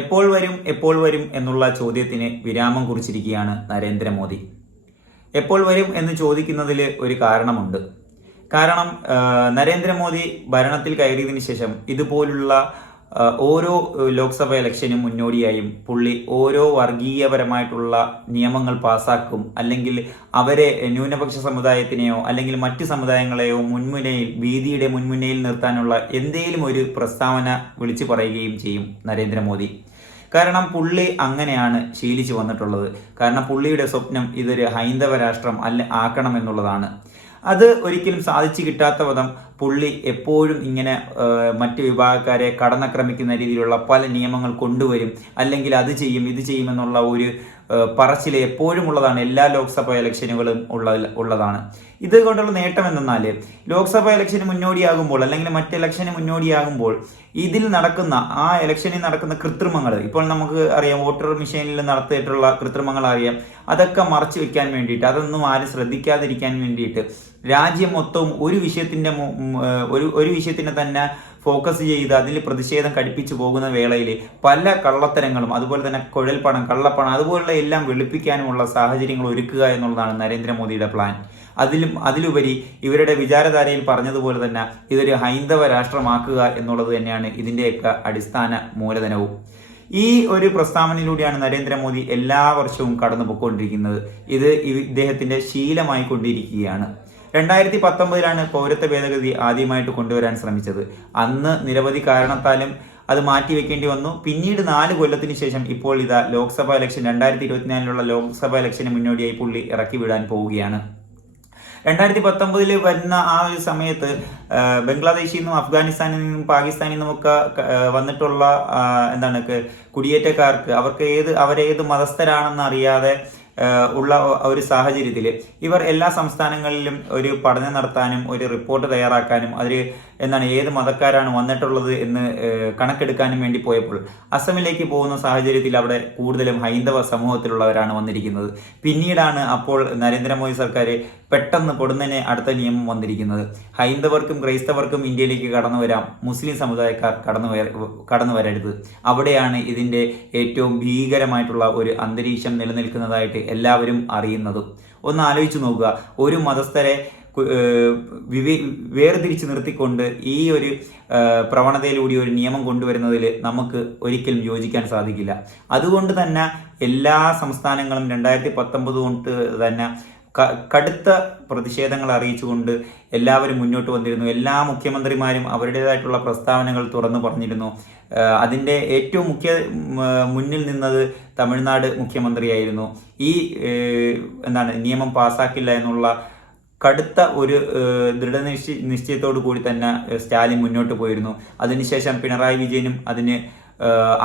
എപ്പോൾ വരും എപ്പോൾ വരും എന്നുള്ള ചോദ്യത്തിന് വിരാമം കുറിച്ചിരിക്കുകയാണ് നരേന്ദ്രമോദി. എപ്പോൾ വരും എന്ന് ചോദിക്കുന്നതിൽ ഒരു കാരണമുണ്ട്. കാരണം നരേന്ദ്രമോദി ഭരണത്തിൽ കയറിയതിനു ശേഷം ഇതുപോലുള്ള ഓരോ ലോക്സഭ ഇലക്ഷനും മുന്നോടിയായും പുള്ളി ഓരോ വർഗീയപരമായിട്ടുള്ള നിയമങ്ങൾ പാസാക്കും. അല്ലെങ്കിൽ അവരെ ന്യൂനപക്ഷ സമുദായത്തിനെയോ അല്ലെങ്കിൽ മറ്റ് സമുദായങ്ങളെയോ മുൻമുനയിൽ ഭീതിയുടെ മുൻമുനയിൽ നിർത്താനുള്ള എന്തെങ്കിലും ഒരു പ്രസ്താവന വിളിച്ചു പറയുകയും ചെയ്യും നരേന്ദ്രമോദി. കാരണം പുള്ളി അങ്ങനെയാണ് ശീലിച്ചു വന്നിട്ടുള്ളത്. കാരണം പുള്ളിയുടെ സ്വപ്നം ഇതൊരു ഹൈന്ദവ രാഷ്ട്രം അല്ല ആക്കണം എന്നുള്ളതാണ്. അത് ഒരിക്കലും സാധിച്ചു കിട്ടാത്ത വിധം പുള്ളി എപ്പോഴും ഇങ്ങനെ മറ്റു വിഭാഗക്കാരെ കടന്നാക്രമിക്കുന്ന രീതിയിലുള്ള പല നിയമങ്ങൾ കൊണ്ടുവരും. അല്ലെങ്കിൽ അത് ചെയ്യും ഇത് ചെയ്യുമെന്നുള്ള ഒരു പറച്ചിൽ എപ്പോഴും ഉള്ളതാണ് എല്ലാ ലോക്സഭാ ഇലക്ഷനുകളും ഉള്ള ഉള്ളതാണ്. ഇത് കൊണ്ടുള്ള നേട്ടം എന്തെന്നാൽ ലോക്സഭാ ഇലക്ഷന് മുന്നോടിയാകുമ്പോൾ അല്ലെങ്കിൽ മറ്റ് ഇലക്ഷന് മുന്നോടിയാകുമ്പോൾ ഇതിൽ നടക്കുന്ന ആ ഇലക്ഷനിൽ നടക്കുന്ന കൃത്രിമങ്ങൾ ഇപ്പോൾ നമുക്ക് അറിയാം വോട്ടർ മെഷീനിൽ നടത്തിയിട്ടുള്ള കൃത്രിമങ്ങൾ അറിയാം അതൊക്കെ മറച്ചു വെക്കാൻ വേണ്ടിയിട്ട് അതൊന്നും ആരും ശ്രദ്ധിക്കാതിരിക്കാൻ വേണ്ടിയിട്ട് രാജ്യം മൊത്തവും ഒരു ഏഹ്, ഒരു ഒരു വിഷയത്തിനെ തന്നെ ഫോക്കസ് ചെയ്ത് അതിൽ പ്രതിഷേധം കടുപ്പിച്ചു പോകുന്ന വേളയിൽ പല കള്ളത്തരങ്ങളും അതുപോലെ തന്നെ കുഴൽപ്പണം കള്ളപ്പണം അതുപോലുള്ള എല്ലാം വെളുപ്പിക്കാനുമുള്ള സാഹചര്യങ്ങൾ ഒരുക്കുക എന്നുള്ളതാണ് നരേന്ദ്രമോദിയുടെ പ്ലാൻ അതിലും അതിലുപരി ഇവരുടെ വിചാരധാരയിൽ പറഞ്ഞതുപോലെ തന്നെ ഇതൊരു ഹൈന്ദവ രാഷ്ട്രമാക്കുക എന്നുള്ളത് തന്നെയാണ് ഇതിന്റെയൊക്കെ അടിസ്ഥാന മൂലധനവും. ഈ ഒരു പ്രസ്താവനയിലൂടെയാണ് നരേന്ദ്രമോദി എല്ലാ വർഷവും കടന്നു പോയിക്കൊണ്ടിരിക്കുന്നത് ഇത് ഇദ്ദേഹത്തിന്റെ ശീലമായി കൊണ്ടിരിക്കുകയാണ് രണ്ടായിരത്തി പത്തൊമ്പതിലാണ് പൗരത്വ ഭേദഗതി ആദ്യമായിട്ട് കൊണ്ടുവരാൻ ശ്രമിച്ചത്. അന്ന് നിരവധി കാരണത്താലും അത് മാറ്റിവെക്കേണ്ടി വന്നു. പിന്നീട് നാല് കൊല്ലത്തിന് ശേഷം ഇപ്പോൾ ഇതാ ലോക്സഭാ ഇലക്ഷൻ രണ്ടായിരത്തി ഇരുപത്തിനാലിലുള്ള ലോക്സഭാ ഇലക്ഷന് മുന്നോടിയായി പുള്ളി ഇറക്കി വിടാൻ പോവുകയാണ്. രണ്ടായിരത്തി പത്തൊമ്പതിൽ വരുന്ന ആ ഒരു സമയത്ത് ബംഗ്ലാദേശിൽ നിന്നും അഫ്ഗാനിസ്ഥാനിൽ നിന്നും പാകിസ്ഥാനിൽ നിന്നുമൊക്കെ വന്നിട്ടുള്ള എന്താണ് കുടിയേറ്റക്കാർക്ക് അവർക്ക് ഏത് അവരേത് മതസ്ഥരാണെന്ന് അറിയാതെ ഉള്ള ഒരു സാഹചര്യത്തിൽ ഇവർ എല്ലാ സംസ്ഥാനങ്ങളിലും ഒരു പഠനം നടത്താനും ഒരു റിപ്പോർട്ട് തയ്യാറാക്കാനും അതിൽ എന്താണ് ഏത് മതക്കാരാണ് വന്നിട്ടുള്ളത് എന്ന് കണക്കെടുക്കാനും വേണ്ടി പോയപ്പോൾ. അസമിലേക്ക് പോകുന്ന സാഹചര്യത്തിൽ അവിടെ കൂടുതലും ഹൈന്ദവ സമൂഹത്തിലുള്ളവരാണ് വന്നിരിക്കുന്നത്. പിന്നീടാണ് അപ്പോൾ നരേന്ദ്രമോദി സർക്കാർ പെട്ടെന്ന് പൊടുന്നതിനെ അടുത്ത നിയമം വന്നിരിക്കുന്നത്. ഹൈന്ദവർക്കും ക്രൈസ്തവർക്കും ഇന്ത്യയിലേക്ക് കടന്നു വരാം. മുസ്ലിം സമുദായക്കാർ കടന്നു കടന്നു വരരുത്. അവിടെയാണ് ഇതിന്റെ ഏറ്റവും ഭീകരമായിട്ടുള്ള ഒരു അന്തരീക്ഷം നിലനിൽക്കുന്നതായിട്ട് എല്ലാവരും അറിയുന്നതും. ഒന്ന് ആലോചിച്ച് നോക്കുക. ഒരു മതസ്ഥരെ വിവേ വേർതിരിച്ച് നിർത്തിക്കൊണ്ട് ഈ ഒരു പ്രവണതയിലൂടെ ഒരു നിയമം കൊണ്ടുവരുന്നതിൽ നമുക്ക് ഒരിക്കലും യോജിക്കാൻ സാധിക്കില്ല. അതുകൊണ്ട് തന്നെ എല്ലാ സംസ്ഥാനങ്ങളും രണ്ടായിരത്തി പത്തൊമ്പത് കൊണ്ട് തന്നെ കടുത്ത പ്രതിഷേധങ്ങൾ അറിയിച്ചുകൊണ്ട് എല്ലാവരും മുന്നോട്ട് വന്നിരുന്നു. എല്ലാ മുഖ്യമന്ത്രിമാരും അവരുടേതായിട്ടുള്ള പ്രസ്താവനകൾ തുറന്നു പറഞ്ഞിരുന്നു. അതിന്റെ ഏറ്റവും മുഖ്യ മുന്നിൽ നിന്നത് തമിഴ്നാട് മുഖ്യമന്ത്രിയായിരുന്നു. ഈ എന്താണ് നിയമം പാസ്സാക്കില്ല എന്നുള്ള കടുത്ത ഒരു ദൃഢനിശ്ചയ നിശ്ചയത്തോടു കൂടി തന്നെ സ്റ്റാലിൻ മുന്നോട്ട് പോയിരുന്നു. അതിനുശേഷം പിണറായി വിജയനും അതിന്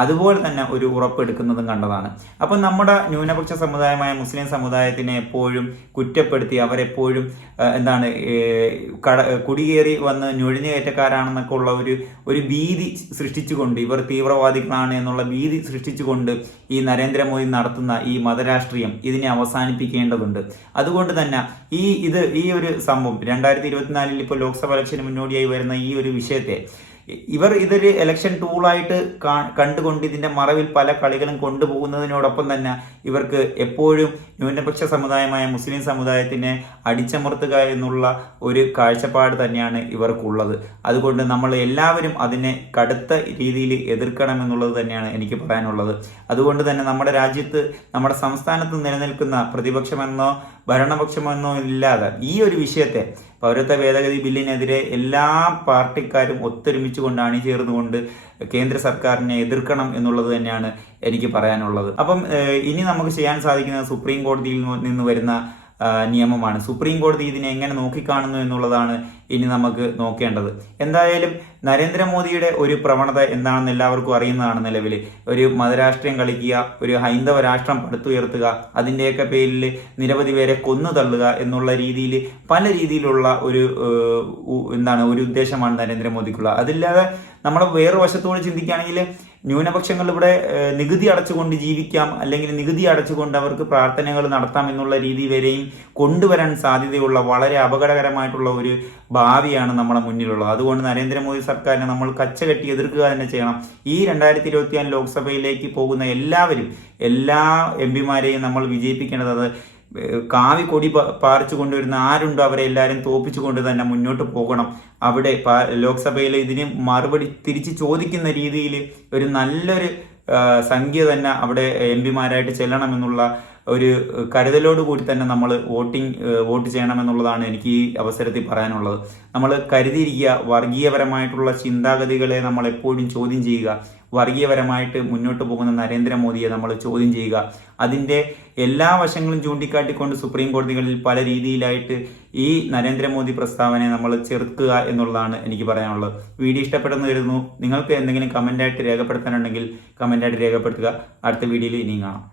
അതുപോലെ തന്നെ ഒരു ഉറപ്പെടുക്കുന്നതും കണ്ടതാണ്. അപ്പം നമ്മുടെ ന്യൂനപക്ഷ സമുദായമായ മുസ്ലിം സമുദായത്തിനെ എപ്പോഴും കുറ്റപ്പെടുത്തി അവരെപ്പോഴും എന്താണ് കട കുടിയേറി വന്ന് നുഴഞ്ഞുകയറ്റക്കാരാണെന്നൊക്കെ ഉള്ള ഒരു ഒരു ഭീതി സൃഷ്ടിച്ചുകൊണ്ട് ഇവർ തീവ്രവാദികളാണ് എന്നുള്ള ഭീതി സൃഷ്ടിച്ചുകൊണ്ട് ഈ നരേന്ദ്രമോദി നടത്തുന്ന ഈ മതരാഷ്ട്രീയം ഇതിനെ അവസാനിപ്പിക്കേണ്ടതുണ്ട്. അതുകൊണ്ട് തന്നെ ഈ ഇത് ഈ ഒരു സംഭവം രണ്ടായിരത്തി ഇരുപത്തിനാലിൽ ഇപ്പോൾ ലോക്സഭ ഇലക്ഷന് മുന്നോടിയായി വരുന്ന ഈ ഒരു വിഷയത്തെ ഇവർ ഇതൊരു ഇലക്ഷൻ ടൂളായിട്ട് കണ്ടുകൊണ്ട് ഇതിന്റെ മറവിൽ പല കളികളും കൊണ്ടുപോകുന്നതിനോടൊപ്പം തന്നെ ഇവർക്ക് എപ്പോഴും ന്യൂനപക്ഷ സമുദായമായ മുസ്ലിം സമുദായത്തിനെ അടിച്ചമർത്തുക എന്നുള്ള ഒരു കാഴ്ചപ്പാട് തന്നെയാണ് ഇവർക്കുള്ളത്. അതുകൊണ്ട് നമ്മൾ എല്ലാവരും അതിനെ കടുത്ത രീതിയിൽ എതിർക്കണം എന്നുള്ളത് തന്നെയാണ് എനിക്ക് പറയാനുള്ളത്. അതുകൊണ്ട് തന്നെ നമ്മുടെ രാജ്യത്ത് നമ്മുടെ സംസ്ഥാനത്ത് നിലനിൽക്കുന്ന പ്രതിപക്ഷമെന്നോ ഭരണപക്ഷമെന്നോ ഇല്ലാതെ ഈ ഒരു വിഷയത്തെ പൗരത്വ ഭേദഗതി ബില്ലിനെതിരെ എല്ലാ പാർട്ടിക്കാരും ഒത്തൊരുമിച്ച് കൊണ്ട് അണിചേർന്നുകൊണ്ട് കേന്ദ്ര സർക്കാരിനെ എതിർക്കണം എന്നുള്ളത് തന്നെയാണ് എനിക്ക് പറയാനുള്ളത്. അപ്പം ഇനി നമുക്ക് ചെയ്യാൻ സാധിക്കുന്നത് സുപ്രീം കോടതിയിൽ നിന്ന് വരുന്ന നിയമമാണ്. സുപ്രീം കോടതി ഇതിനെ എങ്ങനെ നോക്കിക്കാണുന്നു എന്നുള്ളതാണ് ഇനി നമുക്ക് നോക്കേണ്ടത്. എന്തായാലും നരേന്ദ്രമോദിയുടെ ഒരു പ്രവണത എന്താണെന്ന് എല്ലാവർക്കും അറിയുന്നതാണ് നിലവിൽ ഒരു മതരാഷ്ട്രീയം കളിക്കുക ഒരു ഹൈന്ദവ രാഷ്ട്രം പടുത്തുയർത്തുക അതിന്റെയൊക്കെ പേരിൽ നിരവധി പേരെ കൊന്നു തള്ളുക എന്നുള്ള രീതിയിൽ പല രീതിയിലുള്ള ഒരു എന്താണ് ഒരു ഉദ്ദേശമാണ് നരേന്ദ്രമോദിക്കുള്ള. അതില്ലാതെ നമ്മൾ വേറൊരു വശത്തോട് ചിന്തിക്കുകയാണെങ്കിൽ ന്യൂനപക്ഷങ്ങൾ ഇവിടെ നികുതി അടച്ചുകൊണ്ട് ജീവിക്കാം അല്ലെങ്കിൽ നികുതി അടച്ചുകൊണ്ട് അവർക്ക് പ്രാർത്ഥനകൾ നടത്താം എന്നുള്ള രീതി വരെയും കൊണ്ടുവരാൻ സാധ്യതയുള്ള വളരെ അപകടകരമായിട്ടുള്ള ഒരു ഭാവിയാണ് നമ്മുടെ മുന്നിലുള്ളത്. അതുകൊണ്ട് നരേന്ദ്രമോദി സർക്കാരിനെ നമ്മൾ കച്ചകെട്ടി എതിർക്കുക തന്നെ ചെയ്യണം. ഈ രണ്ടായിരത്തി ഇരുപത്തിയാൽ ലോക്സഭയിലേക്ക് പോകുന്ന എല്ലാവരും എല്ലാ എം പിമാരെയും നമ്മൾ വിജയിപ്പിക്കേണ്ടത് കാവി കൊടി പാറിച്ചു കൊണ്ടുവരുന്ന ആരുണ്ടോ അവരെ എല്ലാവരും തോപ്പിച്ചുകൊണ്ട് തന്നെ മുന്നോട്ട് പോകണം. അവിടെ ലോക്സഭയിൽ ഇതിന് മറുപടി തിരിച്ച് ചോദിക്കുന്ന രീതിയിൽ ഒരു നല്ലൊരു സംഖ്യ തന്നെ അവിടെ എം പിമാരായിട്ട് ചെല്ലണമെന്നുള്ള ഒരു കരുതലോട് കൂടി തന്നെ നമ്മൾ വോട്ടിംഗ് വോട്ട് ചെയ്യണമെന്നുള്ളതാണ് എനിക്ക് ഈ അവസരത്തിൽ പറയാനുള്ളത്. നമ്മൾ കരുതിയിരിക്കുക വർഗീയപരമായിട്ടുള്ള ചിന്താഗതികളെ നമ്മൾ എപ്പോഴും ചോദ്യം ചെയ്യുക. വർഗീയപരമായിട്ട് മുന്നോട്ട് പോകുന്ന നരേന്ദ്രമോദിയെ നമ്മൾ ചോദ്യം ചെയ്യുക. അതിന്റെ എല്ലാ വശങ്ങളും ചൂണ്ടിക്കാട്ടിക്കൊണ്ട് സുപ്രീം കോടതികളിൽ പല രീതിയിലായിട്ട് ഈ നരേന്ദ്രമോദി പ്രസ്താവനയെ നമ്മൾ ചെറുക്കുക എന്നുള്ളതാണ് എനിക്ക് പറയാനുള്ളത്. വീഡിയോ ഇഷ്ടപ്പെടുന്നു കരുതുന്നു നിങ്ങൾക്ക് എന്തെങ്കിലും കമന്റായിട്ട് രേഖപ്പെടുത്താനുണ്ടെങ്കിൽ കമന്റായിട്ട് രേഖപ്പെടുത്തുക. അടുത്ത വീഡിയോയിൽ ഇനിയും കാണാം.